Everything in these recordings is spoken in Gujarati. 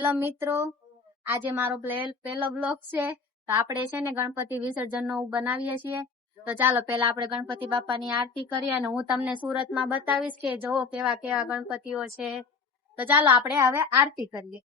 હેલો મિત્રો, આજે મારો પહેલો બ્લોગ છે. તો આપણે છે ને ગણપતિ વિસર્જનનો બનાવીએ છીએ. તો ચાલો પહેલા આપણે ગણપતિ બાપાની આરતી કરીએ અને હું તમને સુરતમાં બતાવીશ કે જો કેવા કેવા ગણપતિઓ છે. તો ચાલો આપણે હવે આરતી કરીએ.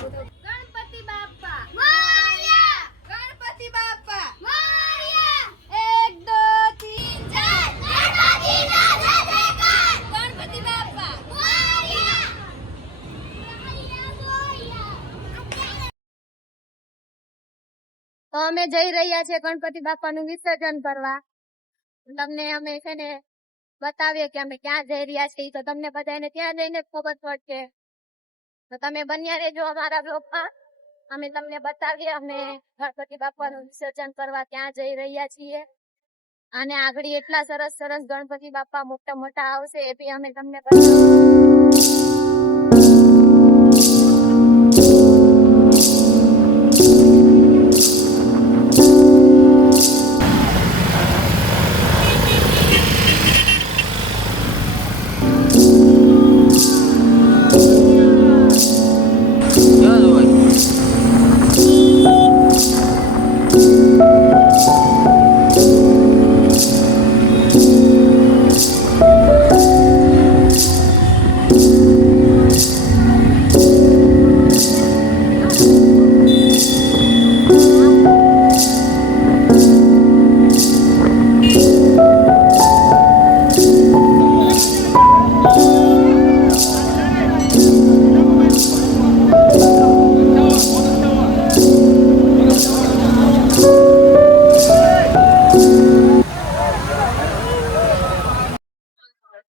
ગણપતિ બાપા મોરયા, ગણપતિ બાપા મોરયા. 1 2 3 4 ગણપતિ બાપા મોરયા. તો અમે જઈ રહ્યા છીએ ગણપતિ બાપાનું વિસર્જન કરવા. તમને અમે છે ને બતાવીએ કે અમે ક્યાં જઈ રહ્યા છીએ. તો તમને બધાને ત્યાં જઈને ખબર પડશે. તો તમે બન્યા રહેજો અમારા બ્લોગમાં. અમે તમને બતાવીએ અમે ગણપતિ બાપાનું વિસર્જન કરવા ત્યાં જઈ રહ્યા છીએ. અને આગળ એટલા સરસ સરસ ગણપતિ બાપા મોટા મોટા આવશે એ બી અમે તમને બતાવીએ.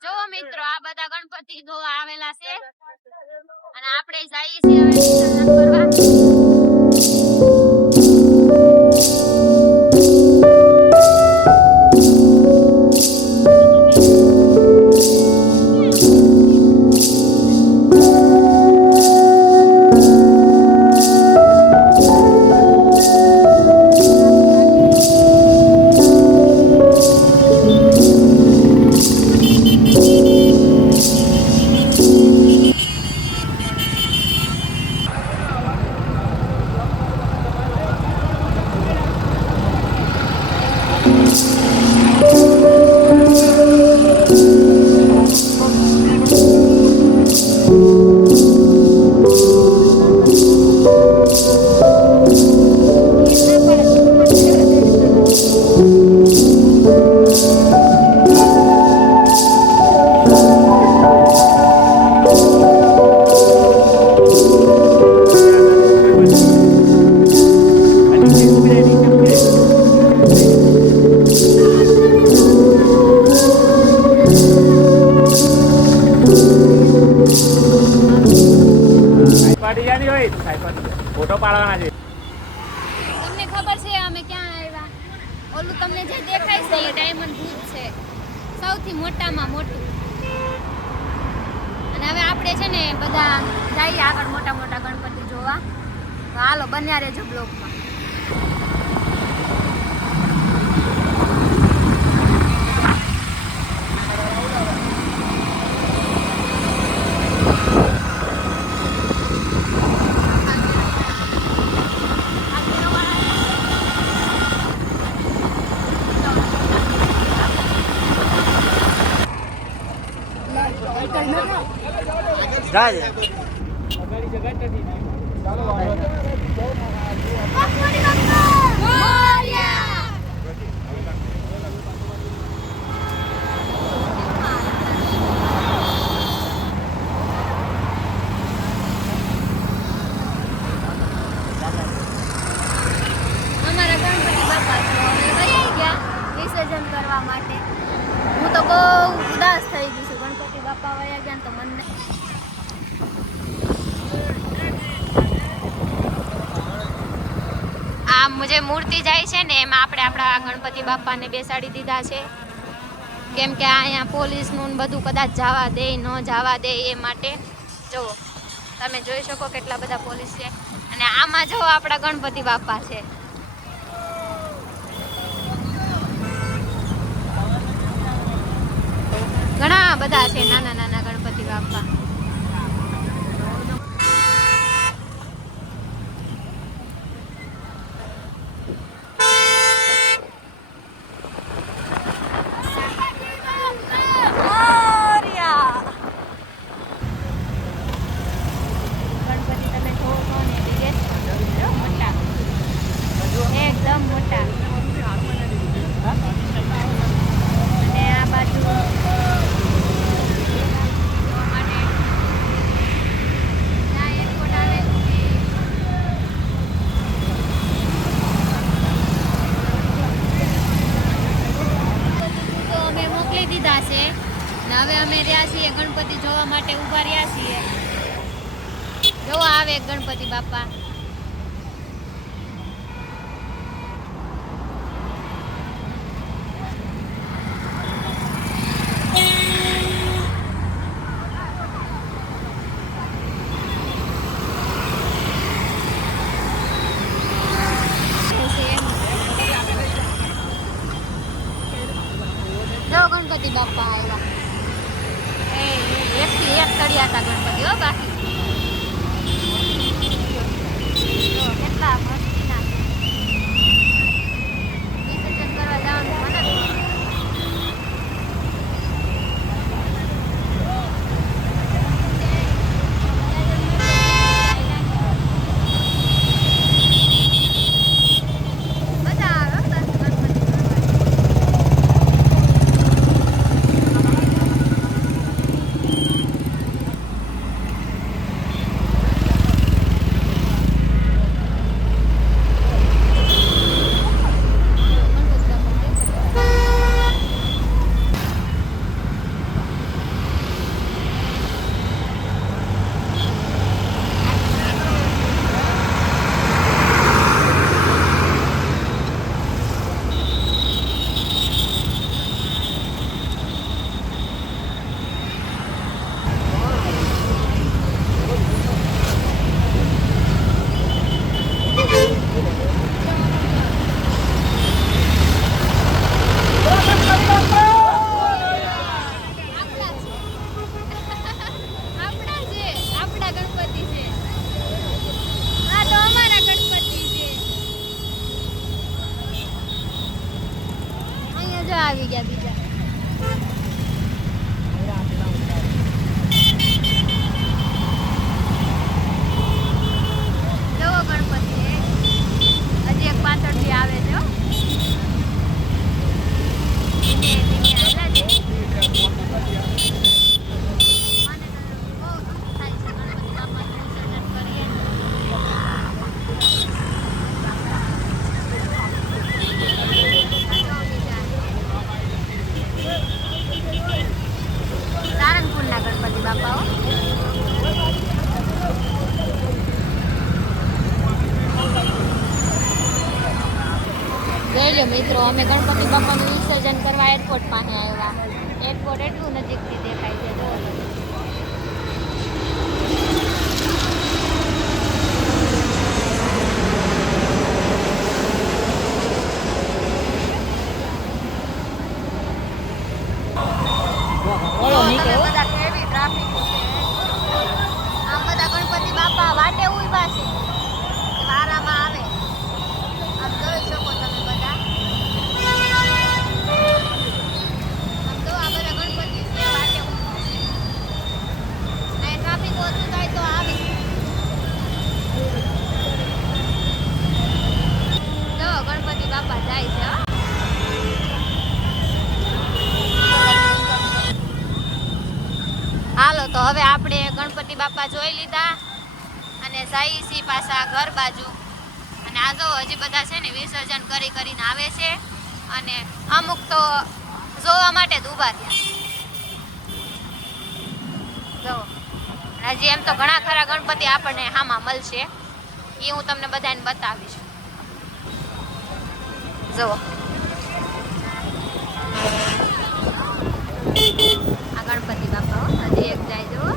જો મિત્રો આ બધા ગણપતિ જોવા આવેલા છે અને આપણે જઈએ છીએ હવે વિસર્જન કરવા. ફોટો પાડવાના છે. તમને ખબર છે અમે ક્યાં આવ્યા? ઓલું તમને જે દેખાય છે એ ડાયમંડ ભૂત છે, સૌથી મોટામાં મોટું. અને હવે આપણે છે ને બધા જઈએ આગળ મોટા મોટા ગણપતિ જોવા. તો હાલો બન્યા રહેજો બ્લોગમાં. જાય અમારા ગણપતિ બાપા તો હવે વહી ગયા વિસર્જન કરવા. જે મૂર્તિ જાય છે ને એમાં આપણે આપણા ગણપતિ બાપાને બેસાડી દીધા છે, કેમ કે અહીંયા પોલીસનું બધું કદાચ જવા દે ન જવા દે એ માટે. જો તમે જોઈ શકો કેટલા બધા પોલીસ છે, અને આમાં જો આપણા ગણપતિ બાપા છે. ઘણા બધા છે નાના નાના ગણપતિ બાપા. એકદમ મોટા. અને આ બાજુ અમે મોકલી દીધા છે ને હવે અમે રહ્યા છીએ ગણપતિ જોવા માટે ઊભા રહ્યા છીએ. જોવા આવે ગણપતિ બાપા. ગણપતિ બાપા આવ્યા. એક થી એક ચડ્યા હતા ગણપતિ. હો બાકી કેટલા મસ્તીના છે. વિસર્જન કરવા જવાનું મને આવી ગયા બીજા. જોવો ગણપતિ હજી એક પાછળથી આવે છે. જોઈ લો મિત્રો, અમે ગણપતિ બાપાનું વિસર્જન કરવા એરપોર્ટ પાસે આવ્યા. એરપોર્ટ એટલું નજીકથી દેખાય છે. જો બધા કેવી ટ્રાફિક છે. આમ બધા ગણપતિ બાપા વાટે ઉભા છે, વારામાં આવે. આમ જોઈ શકો તમે બધા. આમ તો આ બધા ગણપતિ છે વાટે ઉભા છે. અને ટ્રાફિક ઓછું થાય તો આવે. જો ગણપતિ બાપા જાય છે. હાલો તો હવે આપણે ગણપતિ બાપા જોઈ લીધા અને જઈએ છીએ પાછા ઘર બાજુ. અને આ જો હજી બધા છે ને વિસર્જન કરીને આવે છે, અને અમુક તો જોવા માટે જ ઊભા થયા. જો હજી એમ તો ઘણા ખરા ગણપતિ આપણને હામાં મળશે, એ હું તમને બધાને બતાવીશ. જુઓ આ ગણપતિ બાપા હો, હજી એક જાય જુઓ.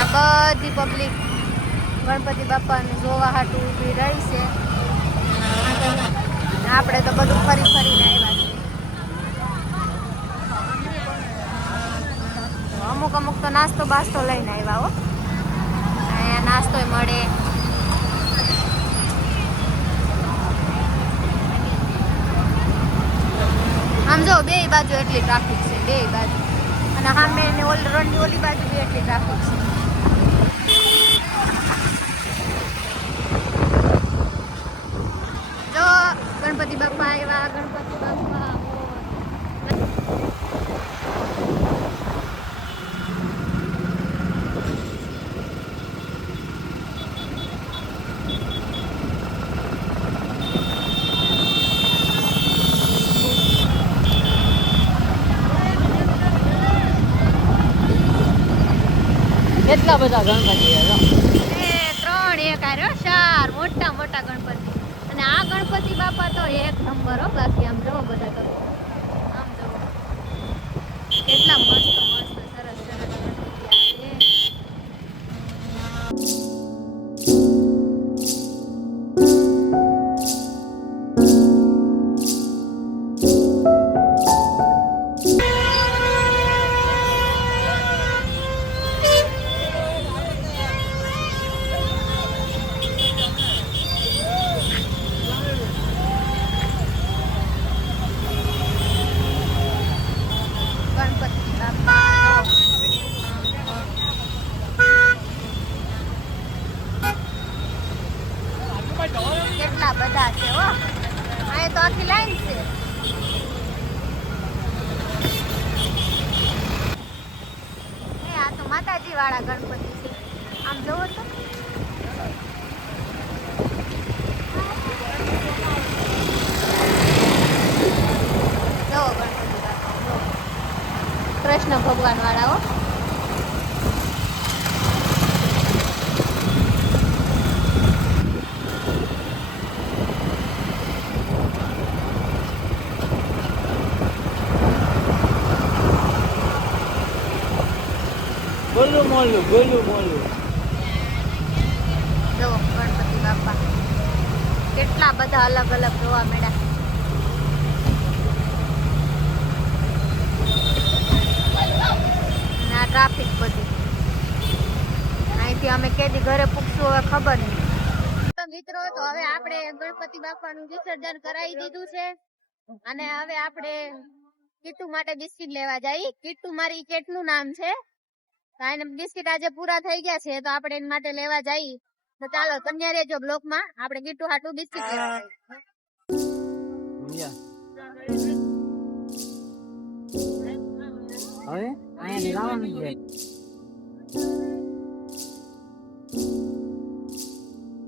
આ બધી પબ્લિક ગણપતિ બાપાને જોવા હાટુ ઊભી રહી છે. આપણે તો બધું ફરી ફરીને આવ્યા છે. અમુક અમુક તો નાસ્તો બાસ્તો લઈને આવ્યા હો. અહીંયા નાસ્તોય મળે. આમ જો બે બાજુ એટલી ટ્રાફિક છે, બે બાજુ. અને સામે ને રણની ઓલી બાજુ બી એટલી ટ્રાફિક છે. જો ગણપતિ બાપા આવ્યા, ગણપતિ બાપા. કેટલા બધા ગણપતિ છે જો. 3 એક આર્યો 4 મોટા મોટા ગણપતિ. અને આ ગણપતિ બાપા તો એક નંબર હો. બાકી આમ જોવો બધા તો આમ જોવો કેટલા મસ્ત મસ્ત સરસ સરસ ગણપતિ આવે. કેટલા બધા છે હો. અહીંયા તો આખી લાઈન છે. આ તો માતાજી વાળા ગણપતિ છે. આમ જોવો તો જોવો ગણપતિ બાપા કૃષ્ણ ભગવાન વાળા હો. ગોલું મોલું ગોલું મોલું. જો ગણપતિ બાપા કેટલા બધા અલગ અલગ જોવા મળ્યા. અને આ ટ્રાફિક બધી. અહીંથી અમે કેદી ઘરે પૂછશું હવે ખબર નહીં. તો મિત્રો તો હવે આપણે ગણપતિ બાપાનું વિસર્જન કરાવી દીધું છે. અને હવે આપણે કીટુ માટે બિસ્કિટ લેવા જઈએ. કીટુ મારી કેટલું નામ છે. બિસ્કિટ આજે પૂરા થઈ ગયા છે તો આપણે એના માટે લેવા જઈએ. તો ચાલો કન્યા રેજો બ્લોક માં. આપણે કીટુ હાટું બિસ્કિટ લેવા હવે અહીંયા લાવવાનું છે.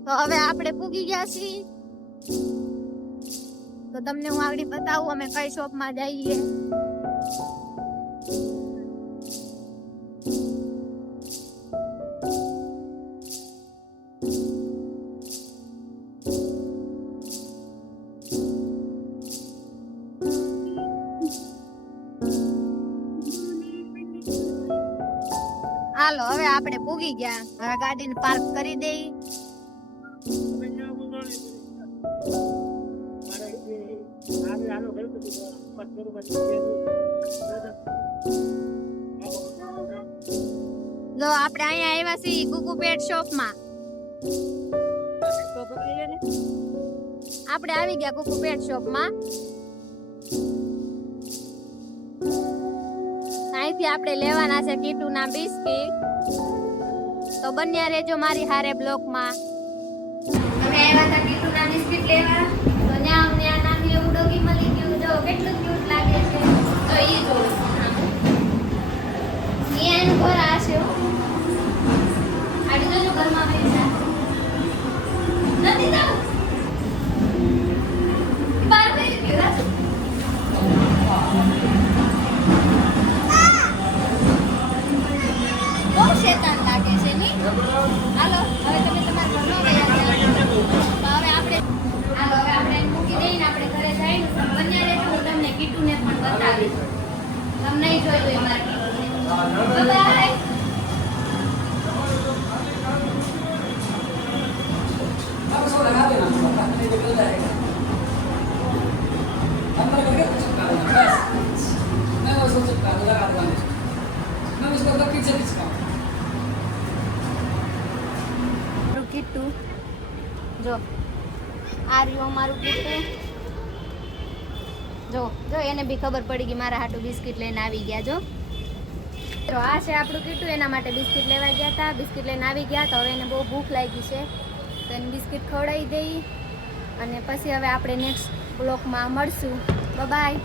તો હવે આપણે પૂગી ગયા છીએ. તો તમને હું આગળ બતાવું અમે કઈ શોપ માં જઈએ. હાલો હવે આપણે પૂગી ગયા. હવે ગાડીને પાર્ક કરી દઈ. જો આપણે અહીંયા આવ્યા છીએ ગુગુ પેટ શોપ માં. આપણે આવી ગયા ગુગુ પેટ શોપ માં. અહીંથી આપણે લેવાના છે કીટુ ના બિસ્કિટ. તો બન્યા રહેજો મારી હારે બ્લોક માં. અમે આવ્યા હતા કીટુ ના બિસ્કિટ લેવા. તો ન્યા અમને આ નાની એવું ડોગી મળી ગયું. જો કેટલું ક્યુટ લાગે છે. તો ઈ જો એનું ઘર આ છે. આડી જોજો ઘરમાં પૈસા નથી. જાવ બહાર થઈ ગયો. બહુ શેતાન લાગે છે ની. હાલો હવે તમે તમારા ઘરમાં વયા જાઓ. મારું કીટુ જો આ રહ્યું અમારું કીટુ જો જો એને બી ખબર પડી ગઈ મારા હાટુ બિસ્કિટ લઈને આવી ગયા જો તો આ છે આપણું કીટુ એના માટે બિસ્કિટ લેવા ગયા હતા બિસ્કિટ લઈને આવી ગયા તો હવે એને બહુ ભૂખ લાગી છે તો એને બિસ્કિટ ખવડાવી દઈ અને પછી હવે આપણે નેક્સ્ટ બ્લોકમાં મળશું બાય